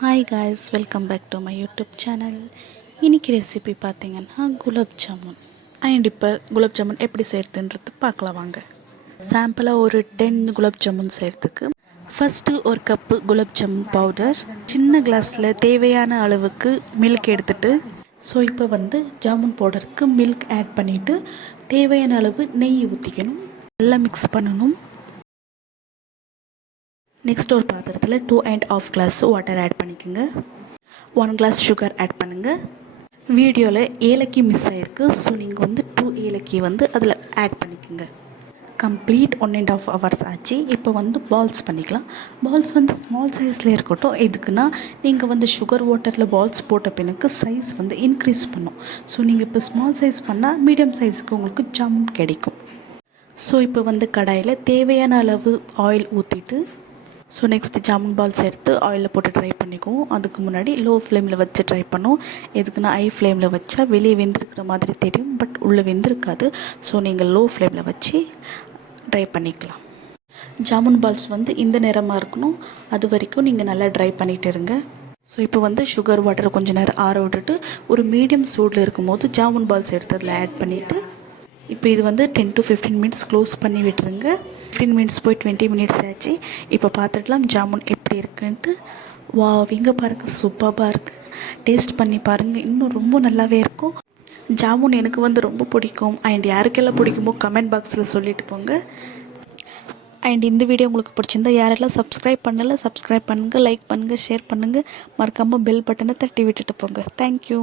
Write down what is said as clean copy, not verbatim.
Hi guys, welcome back to my YouTube channel. இன்றைக்கி recipe பார்த்திங்கன்னா குலாப் ஜாமுன். இப்போ குலாப் ஜாமுன் எப்படி செய்கிறதுன்றது பார்க்கலாம் வாங்க. சாம்பிளாக ஒரு 10 குலாப் ஜாமுன் செய்கிறதுக்கு ஃபஸ்ட்டு ஒரு கப்பு குலாப் ஜாமுன் பவுடர், சின்ன கிளாஸில் தேவையான அளவுக்கு மில்க் எடுத்துகிட்டு இப்போ ஜாமுன் பவுடருக்கு மில்க் ஆட் பண்ணிவிட்டு தேவையான அளவு நெய் ஊற்றிக்கணும். நல்லா மிக்ஸ் பண்ணணும். நெக்ஸ்ட் ஒரு பாத்திரத்தில் 2.5 கிளாஸ் வாட்டர் ஆட் பண்ணிக்கோங்க. 1 கிளாஸ் சுகர் ஆட் பண்ணுங்கள். வீடியோவில் ஏலக்கி மிஸ் ஆகிருக்கு, ஸோ நீங்கள் 2 ஏலக்கி அதில் ஆட் பண்ணிக்கோங்க. கம்ப்ளீட் 1.5 ஹவர்ஸ் ஆச்சு. இப்போ பால்ஸ் பண்ணிக்கலாம். பால்ஸ் ஸ்மால் சைஸில் இருக்கட்டும். எதுக்குன்னா நீங்கள் சுகர் வாட்டரில் பால்ஸ் போட்ட பிறகு சைஸ் இன்க்ரீஸ் பண்ணும். ஸோ நீங்கள் இப்போ ஸ்மால் சைஸ் பண்ணால் மீடியம் சைஸுக்கு உங்களுக்கு ஜாமுன் கிடைக்கும். ஸோ இப்போ கடாயில் தேவையான அளவு ஆயில் ஊற்றிட்டு நெக்ஸ்ட்டு ஜாமுன் பால்ஸ் எடுத்து ஆயிலில் போட்டு ட்ரை பண்ணிக்குவோம். அதுக்கு முன்னாடி லோ ஃப்ளேமில் வச்சு ட்ரை பண்ணோம். எதுக்குன்னா ஹை ஃப்ளேமில் வச்சா வெளியே வெந்திருக்கிற மாதிரி தெரியும், பட் உள்ளே வெந்திருக்காது. ஸோ நீங்கள் லோ ஃப்ளேமில் வச்சு ட்ரை பண்ணிக்கலாம். ஜாமுன் பால்ஸ் இந்த நேரமாக இருக்கணும், அது வரைக்கும் நீங்கள் நல்லா ட்ரை பண்ணிகிட்டு இருங்க. ஸோ இப்போ சுகர் வாட்டரை கொஞ்சம் நேரம் ஆற விட்டுட்டு ஒரு மீடியம் சூடில் இருக்கும்போது ஜாமுன் பால்ஸ் எடுத்து அதில் ஆட் பண்ணிவிட்டு இப்போ இது 10 to 15 மினிட்ஸ் க்ளோஸ் பண்ணி விட்டுருங்க. 15 மினிட்ஸ் போய் 20 மினிட்ஸ் ஆச்சு. இப்போ பார்த்துக்கலாம் ஜாமுன் எப்படி இருக்குன்ட்டு. இங்கே பாருங்கள், சூப்பராக இருக்குது. டேஸ்ட் பண்ணி பாருங்கள், இன்னும் ரொம்ப நல்லாவே இருக்கும். ஜாமுன் எனக்கு ரொம்ப பிடிக்கும். யாருக்கெல்லாம் பிடிக்குமோ கமெண்ட் பாக்ஸில் சொல்லிட்டு போங்க. இந்த வீடியோ உங்களுக்கு பிடிச்சிருந்தா யாரெல்லாம் சப்ஸ்கிரைப் பண்ணலை சப்ஸ்கிரைப் பண்ணுங்கள், லைக் பண்ணுங்கள், ஷேர் பண்ணுங்கள். மறக்காமல் பெல் பட்டனை தட்டி விட்டுட்டு போங்க. தேங்க்யூ.